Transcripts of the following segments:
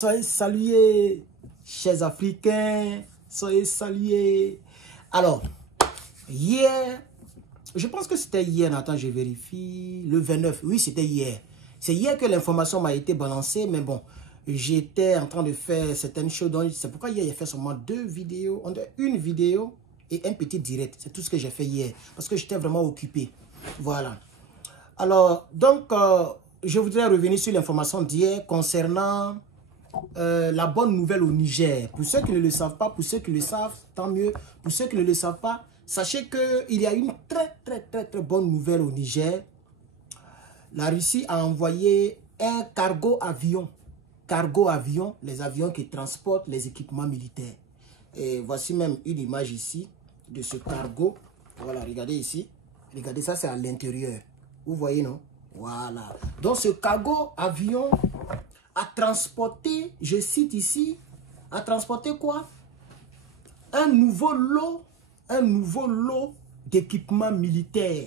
Soyez salués, chers Africains, soyez salués. Alors, hier, je pense que c'était hier, attends, je vérifie, le 29, oui, c'était hier. C'est hier que l'information m'a été balancée, mais bon, j'étais en train de faire certaines choses, c'est pourquoi hier, j'ai fait seulement deux vidéos, une vidéo et un petit direct. C'est tout ce que j'ai fait hier, parce que j'étais vraiment occupé. Voilà. Alors, donc, je voudrais revenir sur l'information d'hier concernant la bonne nouvelle au Niger. Pour ceux qui ne le savent pas, pour ceux qui le savent, tant mieux. Pour ceux qui ne le savent pas, sachez qu'il y a une très bonne nouvelle au Niger. La Russie a envoyé un cargo avion. Cargo avion, les avions qui transportent les équipements militaires. Et voici même une image ici de ce cargo. Voilà, regardez ici. Regardez, ça c'est à l'intérieur. Vous voyez, non? Voilà. Donc ce cargo avion a transporté, je cite ici, a transporté quoi? Un nouveau lot d'équipements militaires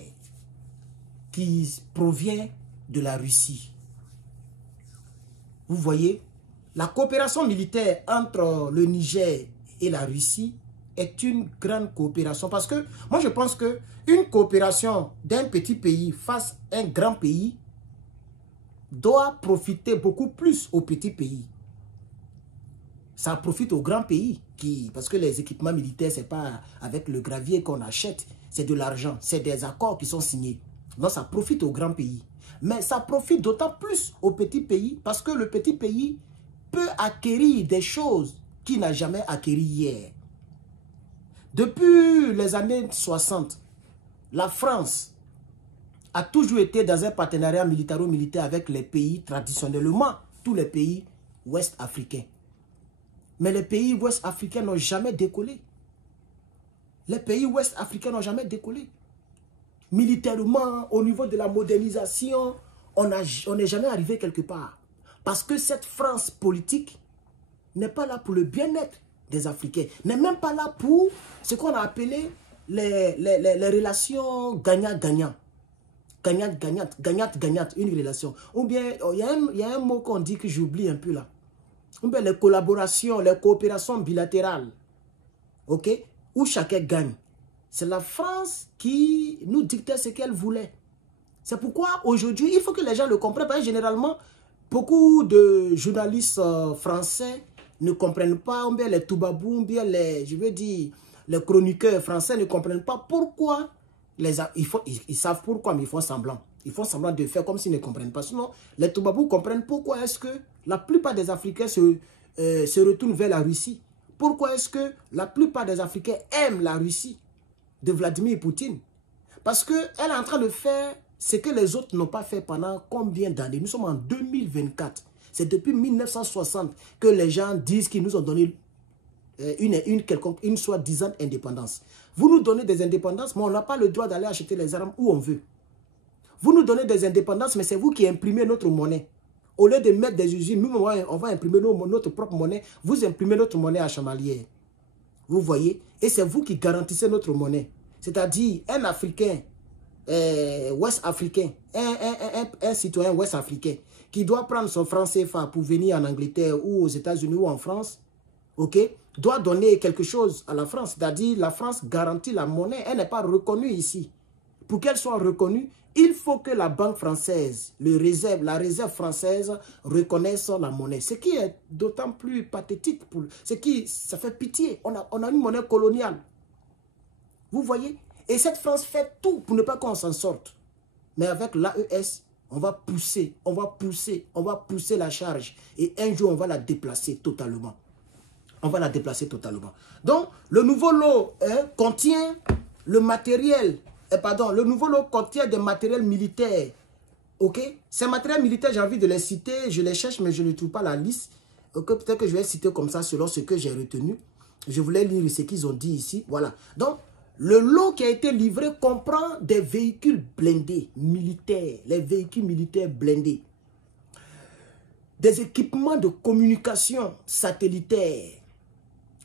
qui provient de la Russie. Vous voyez, la coopération militaire entre le Niger et la Russie est une grande coopération. Parce que moi, je pense qu'une coopération d'un petit pays face à un grand pays doit profiter beaucoup plus aux petits pays. Ça profite aux grands pays, parce que les équipements militaires, ce n'est pas avec le gravier qu'on achète, c'est de l'argent, c'est des accords qui sont signés. Donc ça profite aux grands pays. Mais ça profite d'autant plus aux petits pays, parce que le petit pays peut acquérir des choses qu'il n'a jamais acquéries hier. Depuis les années 60, la France a toujours été dans un partenariat militaro-militaire avec les pays traditionnellement, tous les pays ouest-africains. Mais les pays ouest-africains n'ont jamais décollé. Les pays ouest-africains n'ont jamais décollé. Militairement, au niveau de la modernisation, on n'est jamais arrivé quelque part. Parce que cette France politique n'est pas là pour le bien-être des Africains. N'est même pas là pour ce qu'on a appelé les relations gagnant-gagnant. Gagnant-gagnant, une relation. Ou bien, il y a un mot qu'on dit que j'oublie un peu là. Ou bien les collaborations, les coopérations bilatérales. Ok? Où chacun gagne. C'est la France qui nous dictait ce qu'elle voulait. C'est pourquoi aujourd'hui, il faut que les gens le comprennent. Parce que généralement, beaucoup de journalistes français ne comprennent pas, ou bien les toubabous, ou bien les chroniqueurs français ne comprennent pas pourquoi. Ils savent pourquoi, mais ils font semblant. Ils font semblant de faire comme s'ils ne comprennent pas. Sinon, les toubabous comprennent pourquoi est-ce que la plupart des Africains se retournent vers la Russie. Pourquoi est-ce que la plupart des Africains aiment la Russie de Vladimir Poutine? Parce qu'elle est en train de faire ce que les autres n'ont pas fait pendant combien d'années? Nous sommes en 2024. C'est depuis 1960 que les gens disent qu'ils nous ont donné une soi-disant indépendance. Vous nous donnez des indépendances, mais on n'a pas le droit d'aller acheter les armes où on veut. Vous nous donnez des indépendances, mais c'est vous qui imprimez notre monnaie. Au lieu de mettre des usines, nous, on va imprimer notre propre monnaie. Vous imprimez notre monnaie à chamalière. Vous voyez? Et c'est vous qui garantissez notre monnaie. C'est-à-dire, un Africain, ouest-africain, un citoyen ouest-africain, qui doit prendre son franc CFA pour venir en Angleterre ou aux États-Unis ou en France, ok, doit donner quelque chose à la France. C'est-à-dire, la France garantit la monnaie. Elle n'est pas reconnue ici. Pour qu'elle soit reconnue, il faut que la banque française, la réserve française reconnaisse la monnaie. Ce qui est d'autant plus pathétique, ça fait pitié. On a une monnaie coloniale. Vous voyez? Et cette France fait tout pour ne pas qu'on s'en sorte. Mais avec l'AES, on va pousser la charge. Et un jour, on va la déplacer totalement. On va la déplacer totalement. Donc, le nouveau lot contient le matériel. Le nouveau lot contient des matériels militaires. Ok? Ces matériels militaires, j'ai envie de les citer. Je les cherche, mais je ne trouve pas la liste. Okay? Peut-être que je vais citer comme ça selon ce que j'ai retenu. Je voulais lire ce qu'ils ont dit ici. Voilà. Donc, le lot qui a été livré comprend des véhicules blindés militaires. Les véhicules militaires blindés. Des équipements de communication satellitaires.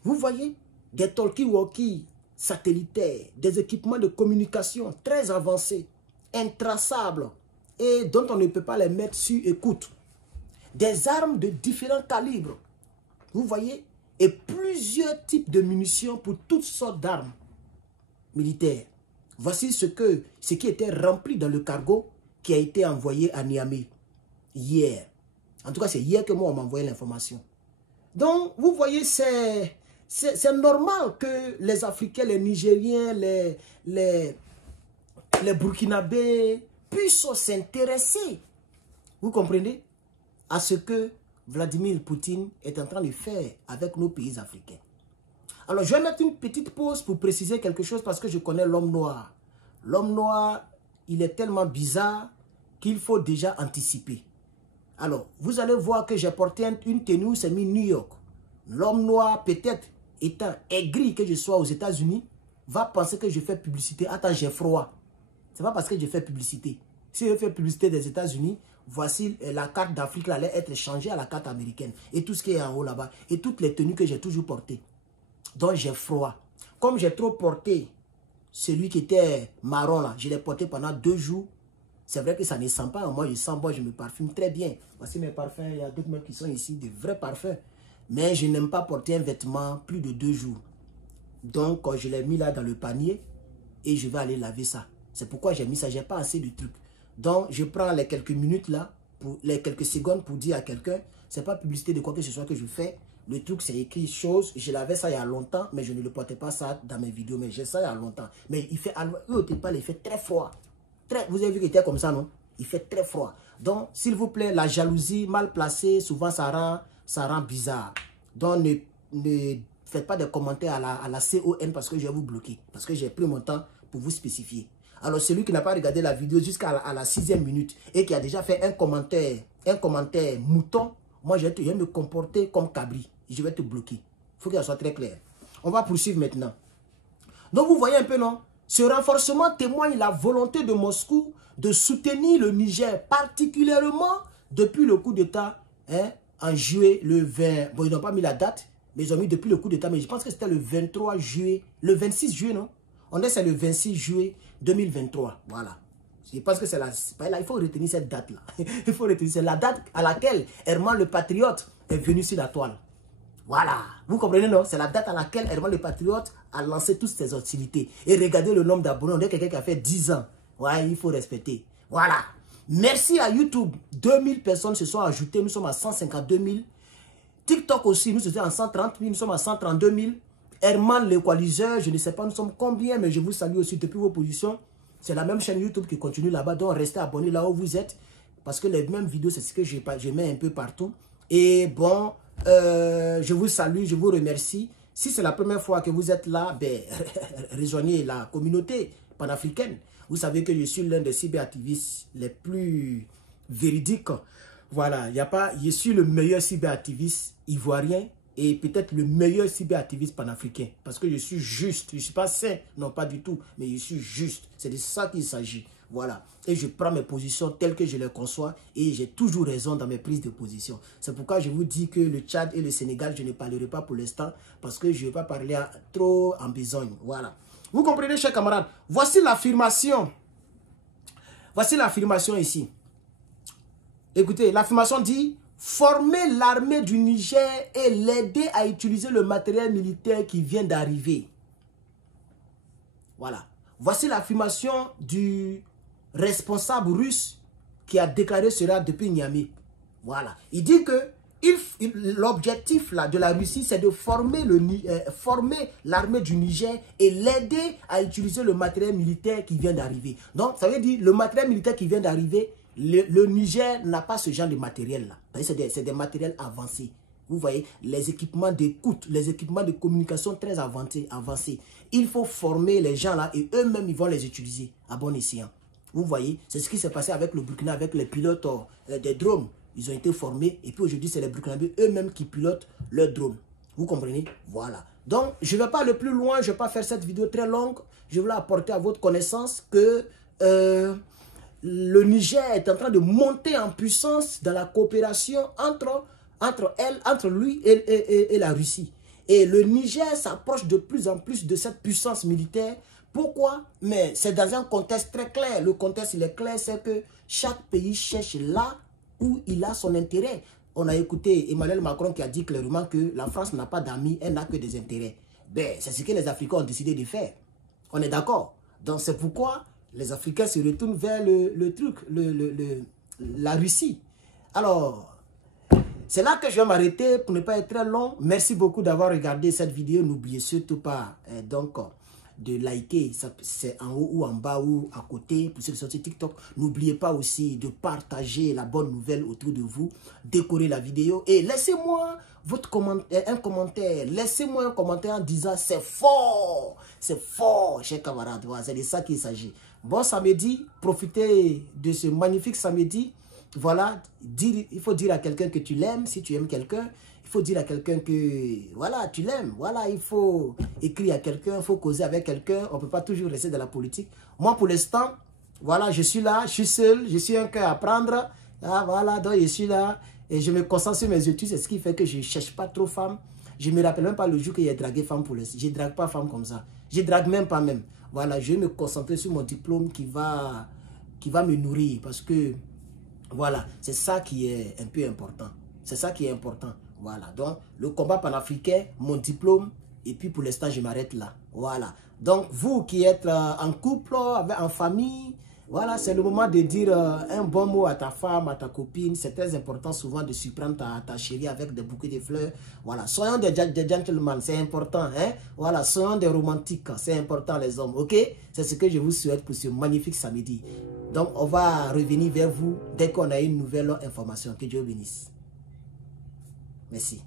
Vous voyez? Des talkie-walkie satellitaires, des équipements de communication très avancés, intraçables et dont on ne peut pas les mettre sur écoute. des armes de différents calibres. Vous voyez? Et plusieurs types de munitions pour toutes sortes d'armes militaires. Voici ce qui était rempli dans le cargo qui a été envoyé à Niamey hier. En tout cas, c'est hier que moi, on m'a envoyé l'information. Donc, vous voyez, c'est normal que les Africains, les Nigériens, les Burkinabés puissent s'intéresser, vous comprenez, à ce que Vladimir Poutine est en train de faire avec nos pays africains. Alors, je vais mettre une petite pause pour préciser quelque chose parce que je connais l'homme noir. L'homme noir, il est tellement bizarre qu'il faut déjà anticiper. Alors, vous allez voir que j'ai porté une tenue où c'est mis New York. L'homme noir, peut-être étant aigri que je sois aux États-Unis, va penser que je fais publicité. Attends, j'ai froid. Ce n'est pas parce que je fais publicité. Si je fais publicité des États-Unis, voici la carte d'Afrique allait être changée à la carte américaine. Et tout ce qui est en haut là-bas. Et toutes les tenues que j'ai toujours portées. Donc j'ai froid. Comme j'ai trop porté celui qui était marron là, je l'ai porté pendant 2 jours. C'est vrai que ça ne sent pas. Moi je sens bon, je me parfume très bien. Voici mes parfums. Il y a d'autres mecs qui sont ici, des vrais parfums. Mais je n'aime pas porter un vêtement plus de 2 jours. Donc je l'ai mis là dans le panier. Et je vais aller laver ça. C'est pourquoi j'ai mis ça. J'ai pas assez de trucs. Donc je prends les quelques minutes là, les quelques secondes pour dire à quelqu'un, c'est pas publicité de quoi que ce soit que je fais. Le truc, c'est écrit chose. Je l'avais ça il y a longtemps, mais je ne le portais pas ça dans mes vidéos. Mais j'ai ça il y a longtemps. Mais il fait, au départ, il fait très froid. Vous avez vu qu'il était comme ça, non? Il fait très froid. Donc, s'il vous plaît, la jalousie mal placée, souvent, ça rend bizarre. Donc, ne faites pas de commentaires à la CON parce que je vais vous bloquer. Parce que j'ai pris mon temps pour vous spécifier. Alors, celui qui n'a pas regardé la vidéo jusqu'à la 6e minute et qui a déjà fait un commentaire mouton, moi, je vais me comporter comme cabri. Je vais te bloquer. Il faut que ça soit très clair. On va poursuivre maintenant. Donc, vous voyez un peu, non? Ce renforcement témoigne la volonté de Moscou de soutenir le Niger, particulièrement depuis le coup d'État en juillet, le 20. Bon, ils n'ont pas mis la date, mais ils ont mis depuis le coup d'État. Mais je pense que c'était le 23 juillet, le 26 juillet, non? On est, c'est le 26 juillet 2023. Voilà. Je pense que c'est là. Il faut retenir cette date-là. Il faut retenir. C'est la date à laquelle Herman le Patriote est venu sur la toile. Voilà. Vous comprenez, non? C'est la date à laquelle Herman le Patriote a lancé toutes ses hostilités. Et regardez le nombre d'abonnés. On est quelqu'un qui a fait 10 ans. Ouais, il faut respecter. Voilà. Merci à YouTube. 2000 personnes se sont ajoutées. Nous sommes à 152 000. TikTok aussi, nous sommes à 130 000. Nous sommes à 132 000. Herman le coaliseur, je ne sais pas nous sommes combien, mais je vous salue aussi depuis vos positions. C'est la même chaîne YouTube qui continue là-bas. Donc restez abonnés là où vous êtes. Parce que les mêmes vidéos, c'est ce que je mets un peu partout. Et bon, je vous salue, je vous remercie. Si c'est la première fois que vous êtes là, ben, rejoignez la communauté panafricaine. Vous savez que je suis l'un des cyberactivistes les plus véridiques. Voilà, je suis le meilleur cyberactiviste ivoirien et peut-être le meilleur cyberactiviste panafricain. Parce que je suis juste, je ne suis pas saint, non pas du tout, mais je suis juste. C'est de ça qu'il s'agit. Voilà. Et je prends mes positions telles que je les conçois et j'ai toujours raison dans mes prises de position. C'est pourquoi je vous dis que le Tchad et le Sénégal, je ne parlerai pas pour l'instant parce que je ne vais pas parler trop en besogne. Voilà. Vous comprenez, chers camarades? Voici l'affirmation. Voici l'affirmation ici. Écoutez, l'affirmation dit « Former l'armée du Niger et l'aider à utiliser le matériel militaire qui vient d'arriver. » Voilà. Voici l'affirmation du responsable russe qui a déclaré cela depuis Niamey. Voilà. Il dit que l'objectif de la Russie, c'est de former l'armée du Niger et l'aider à utiliser le matériel militaire qui vient d'arriver. Donc, ça veut dire le matériel militaire qui vient d'arriver, le Niger n'a pas ce genre de matériel-là. C'est des matériels avancés. Vous voyez, les équipements d'écoute, les équipements de communication très avancés. Il faut former les gens là et eux-mêmes, ils vont les utiliser à bon escient. Vous voyez, c'est ce qui s'est passé avec le Burkina, avec les pilotes des drones. Ils ont été formés et puis aujourd'hui, c'est les Burkinabés eux-mêmes qui pilotent leurs drones. Vous comprenez? Voilà. Donc, je ne vais pas aller plus loin, je ne vais pas faire cette vidéo très longue. Je voulais apporter à votre connaissance que le Niger est en train de monter en puissance dans la coopération entre lui et la Russie. Et le Niger s'approche de plus en plus de cette puissance militaire. Pourquoi? Mais c'est dans un contexte très clair. Le contexte, il est clair, c'est que chaque pays cherche là où il a son intérêt. on a écouté Emmanuel Macron qui a dit clairement que la France n'a pas d'amis, elle n'a que des intérêts. Ben, c'est ce que les Africains ont décidé de faire. On est d'accord. Donc c'est pourquoi les Africains se retournent vers la Russie. Alors, c'est là que je vais m'arrêter pour ne pas être très long. Merci beaucoup d'avoir regardé cette vidéo. N'oubliez surtout pas de liker, c'est en haut ou en bas ou à côté pour ceux qui sont sur TikTok. N'oubliez pas aussi de partager la bonne nouvelle autour de vous, décorer la vidéo et laissez-moi un commentaire. Laissez-moi un commentaire en disant c'est fort, chers camarades. Voilà, c'est de ça qu'il s'agit. Bon samedi, profitez de ce magnifique samedi. Voilà, il faut dire à quelqu'un que tu l'aimes, si tu aimes quelqu'un. Il faut dire à quelqu'un que, voilà, tu l'aimes. Voilà, il faut écrire à quelqu'un, il faut causer avec quelqu'un. On ne peut pas toujours rester dans la politique. Moi, pour l'instant, voilà, je suis là, je suis seul, je suis un cœur à prendre. Ah, voilà, donc je suis là et je me concentre sur mes études. C'est ce qui fait que je ne cherche pas trop femme. Je ne me rappelle même pas le jour que j'ai dragué femme pour l'instant. Je ne drague pas femme comme ça. Je ne drague même pas même. Voilà, je vais me concentrer sur mon diplôme qui va me nourrir parce que, voilà, c'est ça qui est un peu important. C'est ça qui est important. Voilà, donc le combat panafricain, mon diplôme, et puis pour l'instant, je m'arrête là. Voilà, donc vous qui êtes en couple, en famille, voilà, c'est le moment de dire un bon mot à ta femme, à ta copine. C'est très important souvent de surprendre ta chérie avec des bouquets de fleurs. Voilà, soyons des gentlemen, c'est important. Hein? Voilà, soyons des romantiques, c'est important les hommes, ok? C'est ce que je vous souhaite pour ce magnifique samedi. Donc, on va revenir vers vous dès qu'on a une nouvelle information. Que Dieu bénisse. Merci.